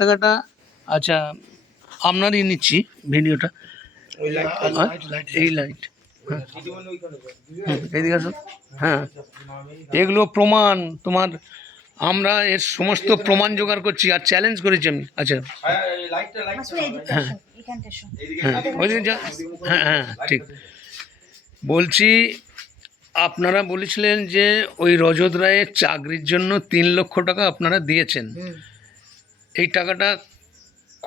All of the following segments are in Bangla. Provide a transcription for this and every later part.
টাকাটা আচ্ছা আপনারই নিচ্ছি ভিডিওটা। এই লাইট এইদিকে আসুন। হ্যাঁ, এগুলো প্রমাণ তোমার, আমরা এর সমস্ত প্রমাণ জোগাড় করছি আর চ্যালেঞ্জ করেছি আমি। আচ্ছা হ্যাঁ হ্যাঁ ওইদিকে যা, হ্যাঁ হ্যাঁ ঠিক। বলছি আপনারা বলেছিলেন যে ওই রজত রায়ের চাকরির জন্য 3 লক্ষ টাকা আপনারা দিয়েছেন। এই টাকাটা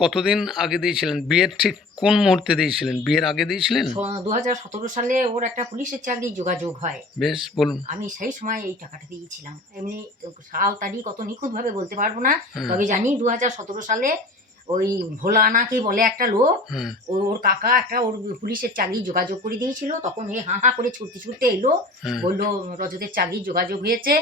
কতদিন আগে দিয়েছিলেন? বিয়ের ঠিক কোন মুহূর্তে দিয়েছিলেন? বিয়ের আগে দিয়েছিলেন? 2017 সালে ওর একটা পুলিশের চাকরি যোগাযোগ হয়। বেশ বলুন। আমি সেই সময় এই টাকাটা দিয়েছিলাম। এমনি সাল তারিখ কত নিখুঁতভাবে বলতে পারবো না, তবে জানি 2017 সালে ওই ভোলানাকে বলে একটা লোক, ওর কাকা একটা ওর পুলিশের চাকরি যোগাযোগ করে দিয়েছিল। তখন এই হাঁ হাঁ করে ছুটতে ছুটতে এলো, বললো রজতের চাকরি যোগাযোগ হয়েছে,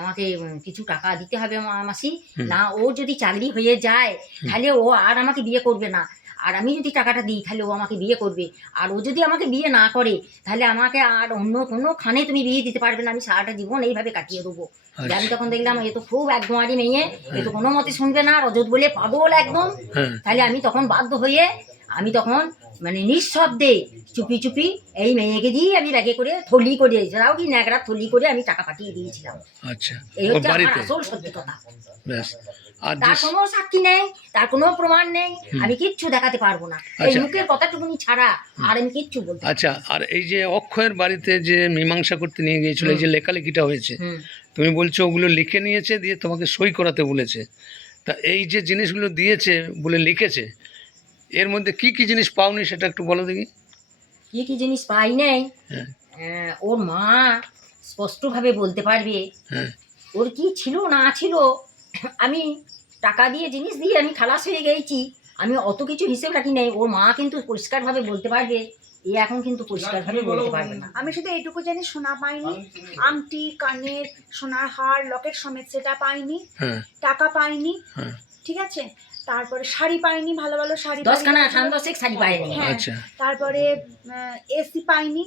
আমাকে কিছু টাকা দিতে হবে মাসি। না, ও যদি চাকরি হয়ে যায় তাহলে ও আর আমাকে বিয়ে করবে না, আর আমি যদি টাকাটা দিই তাহলে ও আমাকে বিয়ে করবে। আর ও যদি আমাকে বিয়ে না করে তাহলে আমাকে আর অন্য কোনো খানে তুমি বিয়ে দিতে পারবে না, আমি সারাটা জীবন এইভাবে কাটিয়ে দেবো। আমি তখন দেখলাম এ তো খুব একদমারি মেয়ে, এ তো কোনো মতে শুনবে না, রজত বলে পাগল একদম। তাহলে আমি তখন বাধ্য হয়ে আমি তখন মানে নিঃশব্দে চুপি চুপি এই মেয়েকে দিয়ে আমি ব্যাগে করে থলি করে যাও কি ন্যাকড়া থলি করে আমি টাকা পাঠিয়ে দিয়েছিলাম। আচ্ছা, এই হচ্ছে আমার আসল সত্যি কথা। বেশ। আর তার কোনো সাক্ষী নেই, তার কোনো প্রমাণ নেই, আমি কিচ্ছু দেখাতে পারবো না, এই মুখের কথাটুকুনি ছাড়া আর আমি কিচ্ছু বলতে। আচ্ছা, আর এই যে অক্ষয়ের বাড়িতে যে মীমাংসা করতে নিয়ে গিয়েছিল, এই যে লেখালেখিটা হয়েছে, তুমি বলছো ওগুলো লিখে নিয়েছে দিয়ে তোমাকে সই করাতে বলেছে। তা এই যে জিনিসগুলো দিয়েছে বলে লিখেছে, এর মধ্যে কি কি জিনিস পাওনি সেটা একটু বলো দেখি। কি কি জিনিস পাই নাই ওর মা স্পষ্টভাবে বলতে পারবে। ওর কি ছিল না ছিল, আমি টাকা দিয়ে জিনিস দিয়ে আমি খালাস হয়ে গেছি, আমি অত কিছু হিসেব রাখি নাই। ওর মা কিন্তু পরিষ্কারভাবে বলতে পারবে, এ এখন কিন্তু পরিষ্কারভাবে বলতে পারবে না। আমি শুধু এইটুকু জানি সোনা পাইনি, আংটি কানের সোনার হার লকেট সমেত সেটা পাইনি, টাকা পাইনি, ঠিক আছে। তারপরে শাড়ি পাইনি, ভালো ভালো শাড়ি 10খানা সানদশেক শাড়ি পাইনি। তারপরে এসি পাইনি,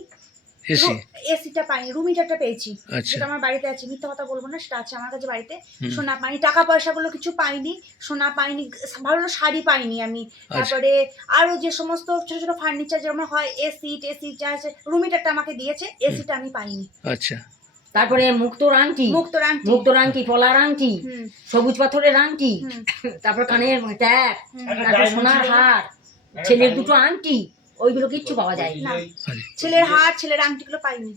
এসিটা পাইনি, রুম হিটারটা পেয়েছি, যেটা আমার বাড়িতে আছে, মিথ্যা কথা বলবো না, সেটা আছে আমার কাছে বাড়িতে। সোনা পাইনি, টাকা পয়সাগুলো কিছু পাইনি, সোনা পাইনি, ভালো শাড়ি পাইনি আমি। তারপরে আরো যে সমস্ত ছোট ছোট ফার্নিচার যেমন হয়, এসি যা আছে, রুম হিটারটা আমাকে দিয়েছে, এসিটা আমি পাইনি। আচ্ছা, তারপরে মুক্তোর আংটি, পলার আংটি, সবুজ পাথরের আংটি, তারপর কানের ট্যাগ, তারপর সোনার হার, ছেলের দুটো আংটি, ওইগুলো কিচ্ছু পাওয়া যায় না। ছেলের হার ছেলের আংটিগুলো পাইনি।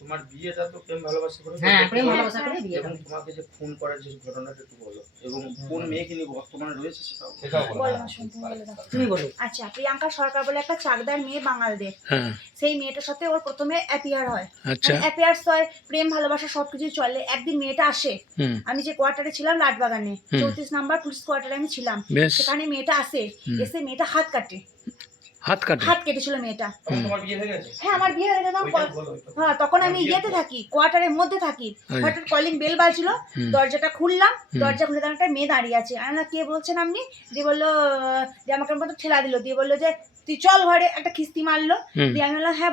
তোমার বিয়েটা তো প্রেম ভালোবাসা করে, হ্যাঁ প্রেম ভালোবাসা করে বিয়ে। এবং তোমাকে যে ফোন করার যে ঘটনাটা একটু বলো, এবং কোন মেয়েকে নিয়ে বর্তমানে রয়েছে সেটাও বলো। তুমি বলো। আচ্ছা, প্রিয়াঙ্কা সরকার বলে একটা চাকদার মেয়ে বাঙালদের, সেই মেয়েটার সাথে ওর প্রথমে অ্যাপিয়ার হয়, অ্যাপিয়ার্স হয়, প্রেম ভালোবাসা সবকিছু চলে। একদিন মেয়েটা আসে, আমি যে কোয়ার্টারে ছিলাম লাটবাগানে 34 নম্বর পুলিশ কোয়ার্টারে আমি ছিলাম, সেখানে মেয়েটা আসে, এসে মেয়েটা হাত কেটেছিল মেয়েটা। হ্যাঁ আমার বিয়ে হয়ে গেছে। হ্যাঁ তখন আমি ইয়েতে থাকি, কোয়ার্টারের মধ্যে থাকি, হঠাৎ কলিং বেল বাজছিল, দরজাটা খুললাম, দরজা খুলে একটা মেয়ে দাঁড়িয়ে আছে। আমি না, কে বলছেন আপনি? দিয়ে বললো, দিয়ে আমাকে মতো ঠেলা দিল, দিয়ে বললো যে তুই চল ঘরে, একটা খিস্তি মারলো। দিয়ে আমি বললাম হ্যাঁ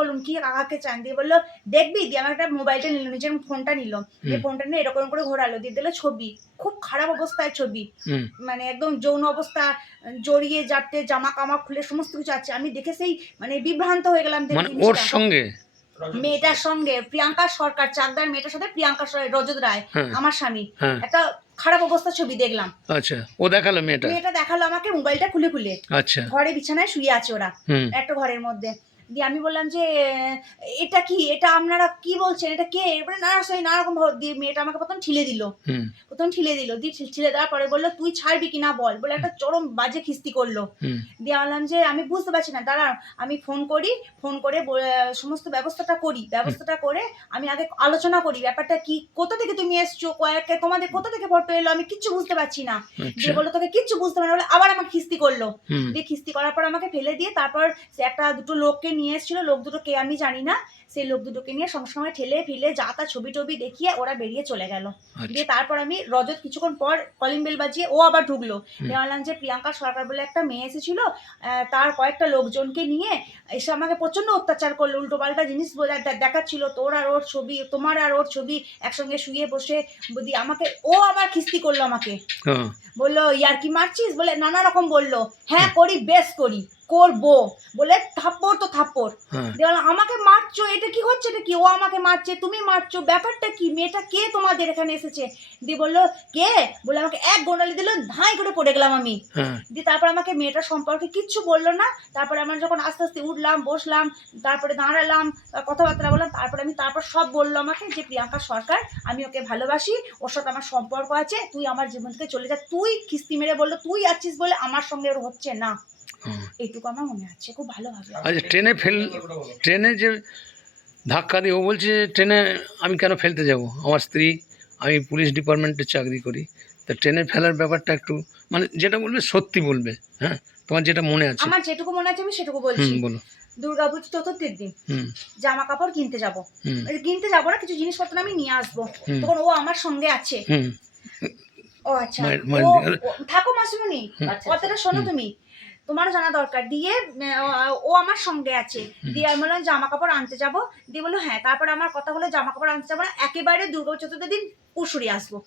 বলুন কি কাকাকে চান? দিয়ে বললো দেখবি। দিয়ে আমার একটা মোবাইলটা নিল, নিজের ফোনটা নিল, দিয়ে ফোনটা নিয়ে এরকম করে ঘোরালো, দিয়ে দিল ছবি, খুব খারাপ অবস্থায় ছবি, মানে একদম যৌন অবস্থা, জড়িয়ে যাতে জামা কামা খুলে সমস্ত কিছু আছে। আমি দেখে সেই মানে বিভ্রান্ত হয়ে গেলাম। ওর সঙ্গে মেয়েটার সঙ্গে প্রিয়াঙ্কা সরকার, চাকদার মেয়েটার সাথে প্রিয়াঙ্কা রজত রায় আমার স্বামী, একটা খারাপ অবস্থার ছবি দেখলাম। আচ্ছা, ও দেখালো, মেয়েটা দেখালো আমাকে মোবাইলটা খুলে। আচ্ছা, ঘরে বিছানায় শুয়ে আছে ওরা, একটা ঘরের মধ্যে। দিয়ে আমি বললাম যে এটা কি, এটা আপনারা কি বলছেন, এটা কে? নানা রকম ভাবে দিয়ে মেয়েটা আমাকে প্রথম ঠিলে দিল, দিয়ে ঠিলে দেওয়ার পরে বললো তুই ছাড়বি কিনা বল, বলে একটা চরম বাজে খিস্তি করলো। দিয়ে বললাম যে আমি বুঝতে পারছি না, দাঁড়ান আমি ফোন করে সমস্ত ব্যবস্থাটা করে আমি আগে আলোচনা করি ব্যাপারটা কি, কোথা থেকে তুমি এসছো, তোমাদের কোথা থেকে ফটো এলো, আমি কিচ্ছু বুঝতে পারছি না। দিয়ে বললো তোকে কিচ্ছু বুঝতে পারছি না, বলে আবার আমাকে খিস্তি করলো। দিয়ে খিস্তি করার পর আমাকে ফেলে দিয়ে তারপর সে একটা দুটো লোককে নিয়ে এসেছিল, লোক দুটো কে আমি জানি না, সেই লোক দুটোকে নিয়ে সঙ্গে সঙ্গে ঠেলে ফিলে যা তা ছবি টবি দেখিয়ে ওরা বেরিয়ে চলে গেল। দিয়ে তারপর আমি রজত কিছুক্ষণ পর কলিং বেল বাজিয়ে ও আবার ঢুকলো, বললাম যে প্রিয়াঙ্কা সরকার বলে একটা মেয়ে এসেছিল, তার কয়েকটা লোকজনকে নিয়ে এসে আমাকে প্রচন্ড অত্যাচার করলো, উল্টো পাল্টা জিনিস দেখাচ্ছিল, তোর আর ওর ছবি, তোমার আর ওর ছবি একসঙ্গে শুয়ে বসে দিয়ে আমাকে ও আবার খিস্তি করলো আমাকে, বললো ইয়ার কি মারছিস, বলে নানা রকম বললো, হ্যাঁ করি বেশ করি করবো, বলে থাপ্পড় তো থাপ্পড় দিয়ে আমাকে মারছো, এটা কি হচ্ছে, এটা কি, ও আমাকে মারছে তুমি মারছো, ব্যাপারটা কি, মেয়েটা কে তোমাদের এখানে এসেছে, দিয়ে বললো কে, বলে আমাকে এক গোড়ালি দিল, ধাই করে পড়ে গেলাম আমি। দিয়ে তারপর আমাকে মেয়েটার সম্পর্কে কিচ্ছু বললো না, তারপরে আমার যখন আস্তে আস্তে উঠলাম বসলাম তারপরে দাঁড়ালাম কথাবার্তা বললাম, তারপর সব বললো আমাকে যে প্রিয়াঙ্কা সরকার আমি ওকে ভালোবাসি, ওর সাথে আমার সম্পর্ক আছে, তুই আমার জীবন থেকে চলে যা, তুই কিস্তি মেরে বললো তুই আছিস বলে আমার সঙ্গে ওর হচ্ছে না, এইটুকু আমার মনে আছে খুব ভালোভাবে। আচ্ছা ট্রেনে যে ধাক্কা দিয়ে ও বলছে ট্রেনে আমি কেন ফেলতে যাব, আমার স্ত্রী, আমি পুলিশ ডিপার্টমেন্টে চাকরি করি, তা ট্রেনে ফেলার ব্যাপারটা একটু মানে যেটা বলবে সত্যি বলবে, হ্যাঁ তোমার যেটা মনে আছে। আমার যেটুকু মনে আছে আমি সেটুকু বলছি। বলো। দুর্গাপুজো চতুর্থীর দিন জামা কাপড় কিনতে যাবো না, কিছু জিনিসপত্র আমি নিয়ে আসবো, তখন ও আমার সঙ্গে আছে। ও আচ্ছা থাকো মাসিমণি, কথাটা শোনো তুমি, তোমারও জানা দরকার। দিয়ে ও আমার সঙ্গে আছে, দিয়ে আমি বললাম জামা কাপড় আনতে যাবো, দিয়ে বললো হ্যাঁ, তারপরে আমার কথা হলো জামা কাপড় আনতে যাবো না, একেবারে দুর্গা চতুর্থীর দিন পুষুরি আসবো।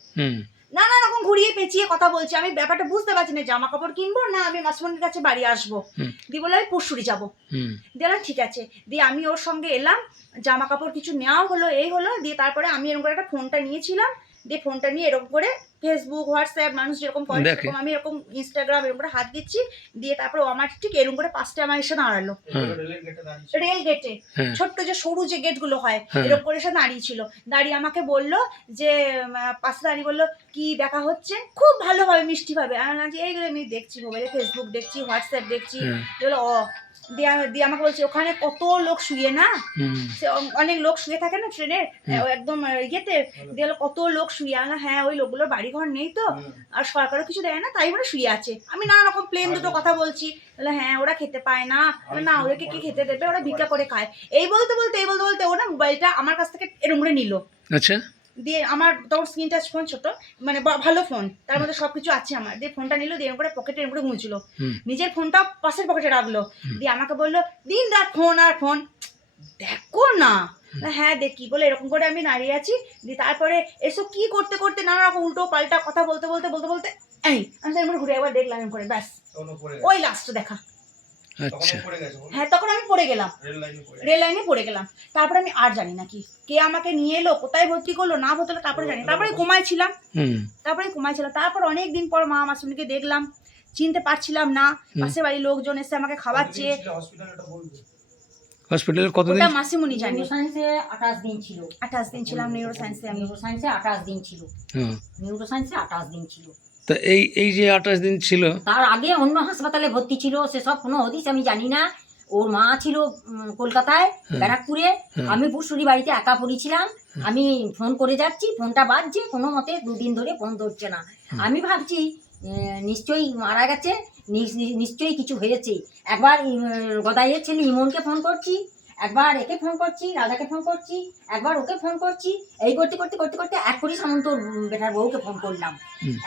নানা রকম ঘুরিয়ে পেঁচিয়ে কথা বলছি, আমি ব্যাপারটা বুঝতে পারছি না জামা কাপড় কিনবো না আমি মাসিমণির কাছে বাড়ি আসবো। দিয়ে বললো আমি পুষুরি যাবো, দিয়ে ঠিক আছে। দিয়ে আমি ওর সঙ্গে এলাম, জামা কাপড় কিছু নেওয়া হলো, এই হলো। দিয়ে তারপরে আমি এরকম করে একটা ফোনটা নিয়েছিলাম, দিয়ে ফোনটা নিয়ে এরকম করে ফেসবুক হোয়াটসঅ্যাপ মানুষ যেরকম করে সেরকম আমি এরকম ইনস্টাগ্রাম এরকম করে হাত দিচ্ছি। দিয়ে তারপরে ও আমার ঠিক এরকম করে পাশে আমার এসে দাঁড়ালো, রেল গেটে ছোট্ট যে সরু যে গেট গুলো হয় এরকম করে এসে দাঁড়িয়েছিল, দাঁড়িয়ে আমাকে বললো যে পাশে দাঁড়িয়ে বললো কি দেখা হচ্ছে, খুব ভালোভাবে মিষ্টি ভাবে, আমি এইগুলো আমি দেখছি মোবাইলে, ফেসবুক দেখছি, হোয়াটসঅ্যাপ দেখছি। বললো ও, দিয়ে আমাকে বলছে ওখানে কত লোক শুয়ে না, অনেক লোক শুয়ে থাকে না ট্রেনের একদম ইয়েতে, দিয়ে কত লোক শুয়ে, হ্যাঁ ওই লোকগুলোর বাড়ি ঘর নেই তো, আর সরকারও কিছু দেয় না তাই ওরা শুয়ে আছে। আমি নানা রকম প্লেন দুটো কথা বলছি, বলে হ্যাঁ ওরা খেতে পায় না, না ওদেরকে কি খেতে দেবে, ওরা ভিক্ষা করে খায়। এই বলতে বলতে ও না মোবাইলটা আমার কাছ থেকে এরম করে নিল। আচ্ছা। দিয়ে আমার তখন স্ক্রিন টাচ ফোন ছোট, মানে ভালো ফোন, তার মধ্যে সবকিছু আছে আমার। দিয়ে ফোনটা নিল, দিয়ে এরকম করে পকেটে এরকম করে মুছল, নিজের ফোনটা পাশের পকেটে রাখলো। দিয়ে আমাকে বললো দিন রাত ফোন আর ফোন, দেখো না, হ্যাঁ দেখি বলে এরকম করে আমি দাঁড়িয়ে আছি। দিয়ে তারপরে এসব কি করতে করতে নানা রকম উল্টো পাল্টা কথা বলতে এই আমি ঘুরে একবার দেখলাম এরকম করে, ব্যাস ওই লাস্ট দেখা। আচ্ছা হ্যাঁ তখন আমি পড়ে গেলাম, রেল লাইনে পড়ে গেলাম। তারপরে আমি আর জানি না কে আমাকে নিয়ে এলো, কোথায় ভর্তি করলো না ভর্তি হলো তারপরে জানি। তারপরে ঘুমাইছিলাম, তারপর অনেকদিন পর মা মাসুমিকে দেখলাম, চিনতে পারছিলাম না, পাশে বাড়ির লোকজন এসে আমাকে খাওয়াচ্ছে। হসপিটালে কতদিন? ওটা মাসিমণি জানি। নিউরোসায়েন্সে 28 দিন ছিল। 28 দিন ছিলাম নিউরোসায়েন্সে, আমি নিউরোসায়েন্সে 28 দিন ছিল। নিউরোসায়েন্সে 28 দিন ছিল। তা এই যে 28 দিন ছিল, তার আগে অন্য হাসপাতালে ভর্তি ছিল, সেসব কোনো হদিস আমি জানি না। ওর মা ছিল কলকাতায় ব্যারাকপুরে, আমি পুরসুরি বাড়িতে একা পড়েছিলাম। আমি ফোন করে যাচ্ছি, ফোনটা বাজছে, কোনো মতে 2 দিন ধরে ফোন ধরছে না। আমি ভাবছি নিশ্চয়ই মারা গেছে, নিশ্চয়ই কিছু হয়েছে। একবার গদাইয়ের ছেলে ইমনকে ফোন করছি, একবার একে ফোন করছি, রাজাকে ফোন করছি, একবার ওকে ফোন করছি, এই করতে করতে করতে করতে এক করি সামন্তর বেটার বউকে ফোন করলাম।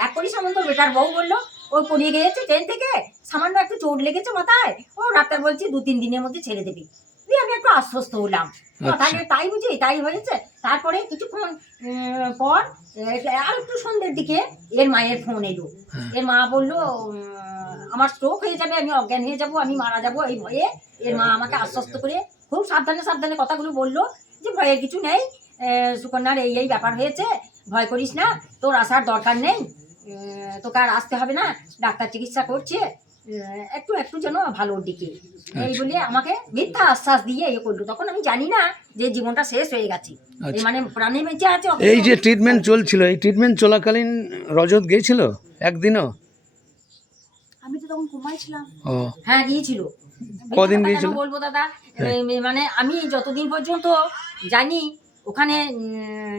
এক করি সামন্তর বেটার বউ বললো ও পড়িয়ে গিয়েছে ট্রেন থেকে, সামান্য একটু চোট লেগেছে মাথায়, ও ডাক্তার বলছে 2-3 দিনের মধ্যে ছেড়ে দেবে। দিয়ে আমি একটু আশ্বস্ত হলাম, তাই বুঝি তাই হয়েছে। তারপরে কিছুক্ষণ পর আর একটু সন্ধ্যের দিকে এর মায়ের ফোন এলো। এর মা বললো আমার স্ট্রোক হয়ে যাবে, আমি অজ্ঞান হয়ে যাব, আমি মারা যাব। এই ভয়ে এর মা আমাকে আশ্বস্ত করে খুব সাবধানে কথাগুলো বললো যে ভয়ের কিছু নেই, সুকন্যার এই ব্যাপার হয়েছে, ভয় করিস না, তোর আসার দরকার নেই, তোকে আর আসতে হবে না, ডাক্তার চিকিৎসা করছে, একটু যেন ভালোর দিকে, এই বলে আমাকে মিথ্যা আশ্বাস দিয়ে করলো। তখন আমি জানি না যে জীবনটা শেষ হয়ে গেছে, মানে প্রাণে বেঁচে আছে। এই যে ট্রিটমেন্ট চলছিল, এই ট্রিটমেন্ট চলাকালীন রজত গিয়েছিল একদিনও? আমি তো তখন ঘুমাইছিলাম। ও হ্যাঁ গিয়েছিল। কদিন গিয়েছিল বলবো দাদা, মানে আমি যতদিন পর্যন্ত জানি ওখানে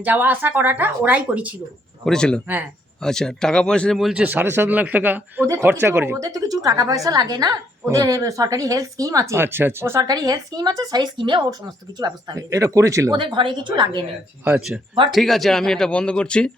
যাওয়া আসা করাটা ওরাই করেছিল। করেছিল? হ্যাঁ আচ্ছা, টাকা পয়সা যে বলছে 7.5 লাখ টাকা ওদের তো খরচা কিছু- করেছে। ওদের তো কিছু টাকা পয়সা লাগে না, ওদের সরকারি হেলথ স্কিম আছে। আচ্ছা আচ্ছা, ও সরকারি হেলথ স্কিম আছে, সেই স্কিমে ওর সমস্ত কিছু ব্যবস্থা হয়েছে। এটা করেছিল। ওদের ঘরে কিছু লাগেনি। আচ্ছা ঘর থেকে ঠিক আছে, কিছু আমি দিতে এটা হয়নি। বন্ধ করছি।